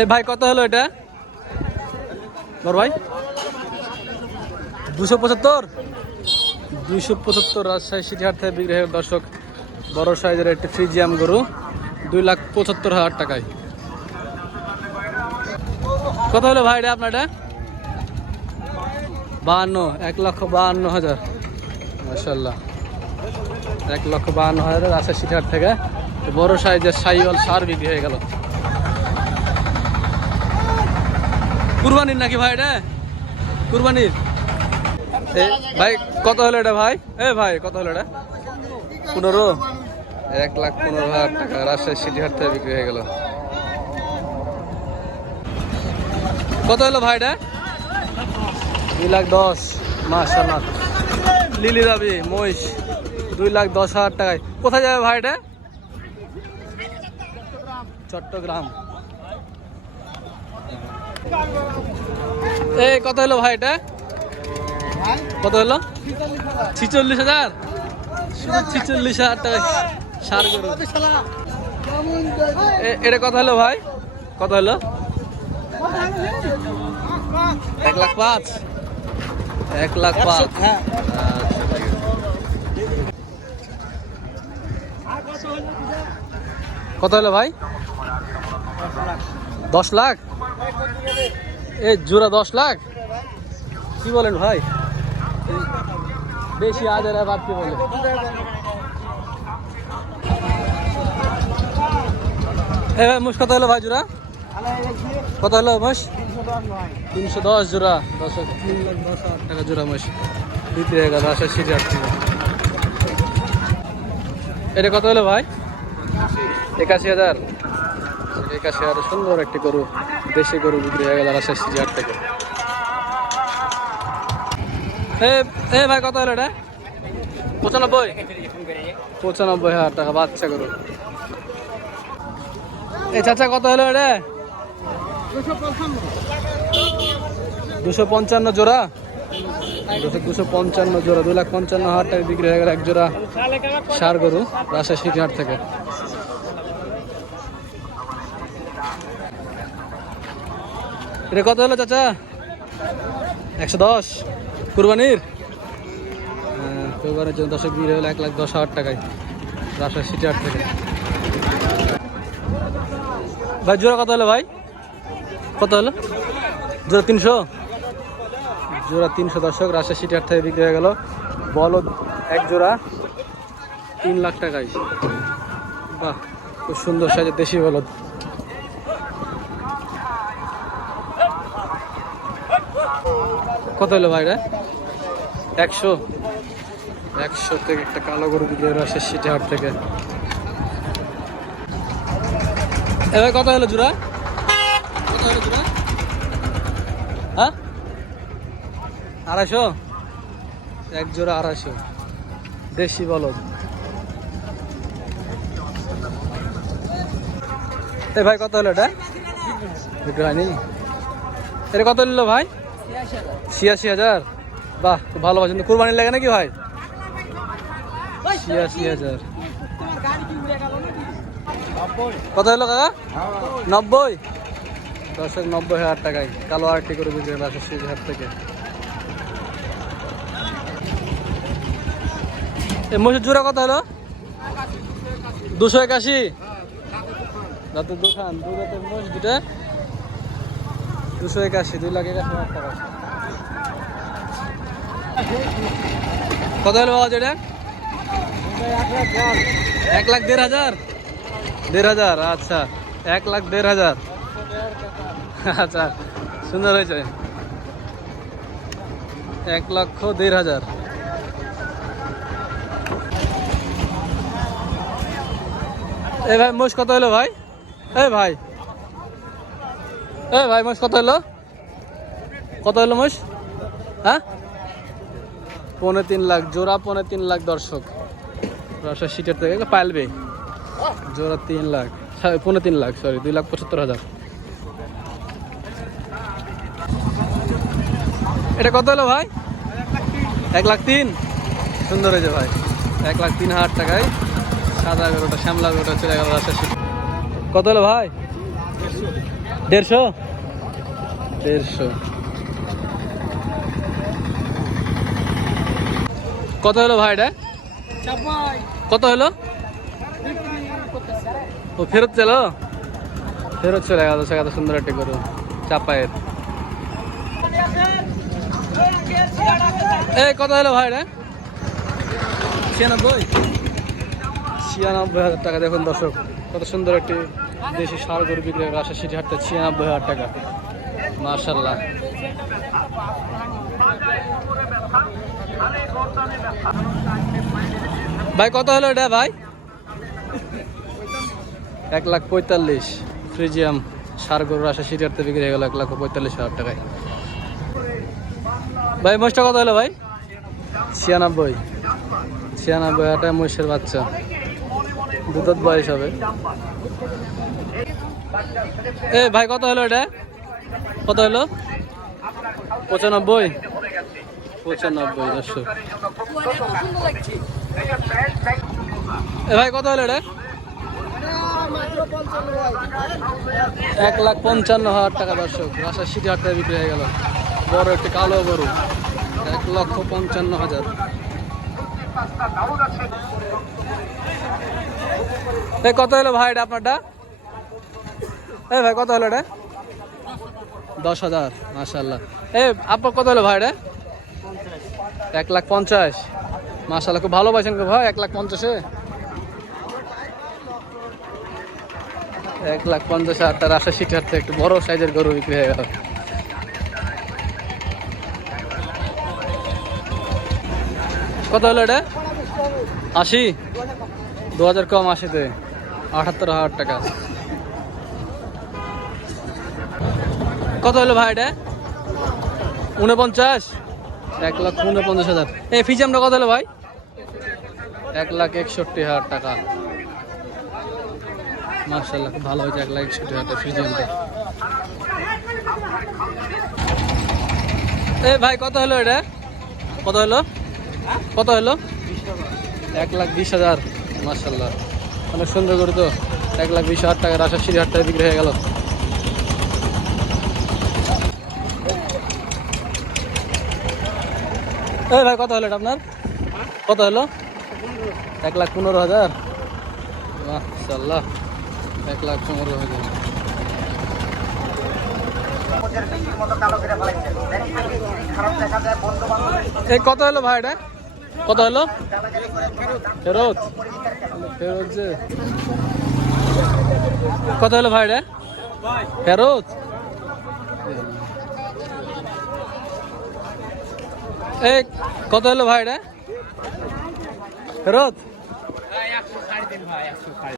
এই ভাই, কত হলো এটা? বড় ভাই? দুশো পঁচাত্তর? দুইশো পঁচাত্তর রাজশাহী সিটি হাট থেকে বিক্রি হয় দর্শক, বড় সাইজের একটি ফ্রিজিয়াম গরু, দুই লাখ পঁচাত্তর হাজার টাকায়। কত হলো ভাই এটা আপনার এটা বাহান্ন, এক লক্ষ বাহান্ন হাজার। মাসাল্লাহ এক লক্ষ বাহান্ন হাজার রাজশাহী সিটি হাট থেকে বড় সাইজের সাইওয়াল সার বিক্রি হয়ে গেল। কুরবানির নাকি ভাই এটা? কুরবানির? ভাই, কত হলো এটা ভাই? এ ভাই, কত হলো এটা? পনেরো? এক লাখ পনেরো হাজার টাকা, রাজশাহী সিটি হাট থেকে বিক্রি হয়ে গেল। কত হলো ভাই এটা? দুই লাখ দশ মাসাল্লাহ লিলি যাবি মহিষ, দুই লাখ দশ হাজার টাকায়। কোথায় যাবে ভাই এটা? চট্টগ্রাম। এই কত হলো ভাই এটা? কত হলো? ছিচল্লিশ হাজার? ছিচল্লিশ হাজার টাকা সার গরু। এটা কত হলো ভাই? কত হলো? এক লাখ পাঁচ। এক লাখ পাঁচ। আছে। কত হলো ভাই? দশ লাখ? এ, জোড়া দশ লাখ? কি বলেন ভাই? বেশি আজ আর কি বলে। এ ভাই মুস কত হলো ভাই জোড়া? কত হলো মুস তিনশো দশ জোড়া। দশ তিন দশ টাকা জোড়া হয়ে গেল, আশা সিটি এটা কত হলো ভাই? একাশি হাজার। একাশি হাজার, সুন্দর একটি গরু। দেশি গরু বিক্রি হয়ে গেল সিটি আট থেকে ভাই, কত হলো এটা? পঁচানব্বই? পঁচানব্বই হাজার টাকা, বাচ্চা গরু। এ চাচা, কত হলো এটা? দুশো পঞ্চান্ন জোড়া? দুশো পঞ্চান্ন জোড়া দু লাখ পঞ্চান্ন হাজার টাকা বিক্রি হয়ে গেল এক জোড়া সার গরু, রাজশাহী সিটিহাট থেকে। এটা কত হলো চাচা? একশো দশ। কুরবানির? হ্যাঁ, কুরবানির জন্য দশক বিক্রি হলো এক লাখ দশ হাজার টাকায়। রাজশাহী সিটিহাট থেকে। ভাই জোড়া কত হলো ভাই? কত হলো? জোড়া তিনশো? জোড়া তিনশো দর্শক রাজশাহী সিটি হাট থেকে বিক্রি হয়ে গেল। বলদ এক জোড়া তিন লাখ টাকায়। বাহ খুব সুন্দর সাজে দেশি বলদ। কত হলো ভাইরা একশো। একশো থেকে একটা কালো গরু হলো রাজশাহী সিটি হাট থেকে। এবার কত হলো জোড়া কত হলো জোড়া হ্যাঁ? আড়াইশো? এক জোড়া আড়াইশো। দেশি বলদ। এ ভাই কত হলো এটা? এটা কত নিল ভাই? ছিয়াশি হাজার? বাহ খুব ভালো পাচ্ছেন কোরবানির লাগে নাকি ভাই? ছিয়াশি হাজার। কত হলো কাকা? নব্বই। দর্শক নব্বই হাজার টাকায় কালো আরটি করে বিক্রি হলো আশি হাজার থেকে। এই মসুর জোড়া কত হলো? দুশো একাশি। দাঁতের দোকান দু দুশো একাশি দুই লাখ একাশি হাজার টাকা। কত হলো বাবা যেটা? এক লাখ দেড় হাজার? দেড় হাজার আচ্ছা। এক লাখ দেড় হাজার। আচ্ছা সুন্দর হয়েছে। এক লক্ষ দেড় হাজার। এ ভাই, মোষ কত হলো ভাই? এ ভাই। এ ভাই, মোষ কত হলো? কত হলো মোষ? হ্যাঁ? পৌনে তিন লাখ, জোড়া পৌনে তিন লাখ দর্শক। রসা সিটের থেকে পাইলবে জোড়া তিন লাখ, সা- পৌনে তিন লাখ সরি দুই লাখ পঁচাত্তর হাজার। এটা কত হলো ভাই? এক লাখ তিন। সুন্দর হয়েছে ভাই। এক লাখ তিন হাজার টাকায় সাদা বেরোটা শ্যামলা বেরোটা চলে গেল রাস্তা কত হলো ভাই? দেড়শো। দেড়শো। কত হলো ভাই এটা? কত হলো? ও ফেরত চলো? ফেরত চলে গেল সে সুন্দর একটি গরু চাপায়ের এই কত হলো ভাই এটা? ছিয়ানব্বই? ছিয়ানব্বই হাজার টাকা দেখুন দর্শক কত সুন্দর একটি দেশি সার গরু বিক্রি করে আসা সিটি হাটটা ছিয়ানব্বই হাজার টাকা। মার্শাল্লাহ ভাই, কত হলো এটা, ভাই? এক লাখ পঁয়তাল্লিশ। ফ্রিজিয়াম, সার গরুর সিটি হাটতে বিক্রি হয়ে গেল এক লাখ পঁয়তাল্লিশ হাজার টাকায়। ভাই মোষটা কত হলো, ভাই? ছিয়ানব্বই। ছিয়ানব্বই হাজার মহিষের বাচ্চা। দুধত বয়স হবে। এ, ভাই, কত হলো এটা? কত হলো? পঁচানব্বই। পঁচানব্বই, দর্শক। ভাই, কত হলো এটা এক লাখ পঞ্চান্ন হাজার টাকা, দর্শক। রাশা সিটি হাট বিক্রি হয়ে গেল। বড় একটি কালো গরু, এক লক্ষ পঞ্চান্ন হাজার। এই কত হলো ভাই এটা আপনারটা? এই ভাই, কত হলো এটা? দশ হাজার মাশাল্লাহ এই আপনার কত হলো ভাই এটা? এক লাখ পঞ্চাশ। মাশাল্লাহ খুব ভালো পাইছেন ভাই, এক লাখ পঞ্চাশে। এক লাখ পঞ্চাশ হাজার টাকা আশা সিটি হাটতে একটু বড় সাইজের গরু বিক্রি হয়ে গেল। কত হলো এটা? আশি? দু হাজার কম আশিতে। আটাত্তর হাজার টাকা। কত হলো ভাই এটা? উনপঞ্চাশ? এক লাখ উনপঞ্চাশ হাজার। এই ফিজামটা কত হলো ভাই? এক লাখ একষট্টি হাজার টাকা। মার্শাল্লাহ খুব ভালো হয়েছে, এক লাখ একষট্টি হাজার ফিজিয়ামটা এ ভাই, কত হলো এটা? কত হলো? কত হলো? এক লাখ বিশ হাজার মার্শাল্লাহ অনেক সুন্দর করে তো। এক লাখ বিশ হাজার টাকা সিঁড়ি হাজার টাকা বিক্রি হয়ে গেল। এই ভাই, কত হলো এটা আপনার? কত হলো? এক লাখ পনেরো হাজার? মাশাল্লাহ এক লাখ পনেরো হাজার। এই কত হলো ভাই এটা? কত হলো? ফেরত। ফেরত যে। কত হলো ভাই এটা? ফেরত? এই কত হলো ভাই এটা? ফেরত?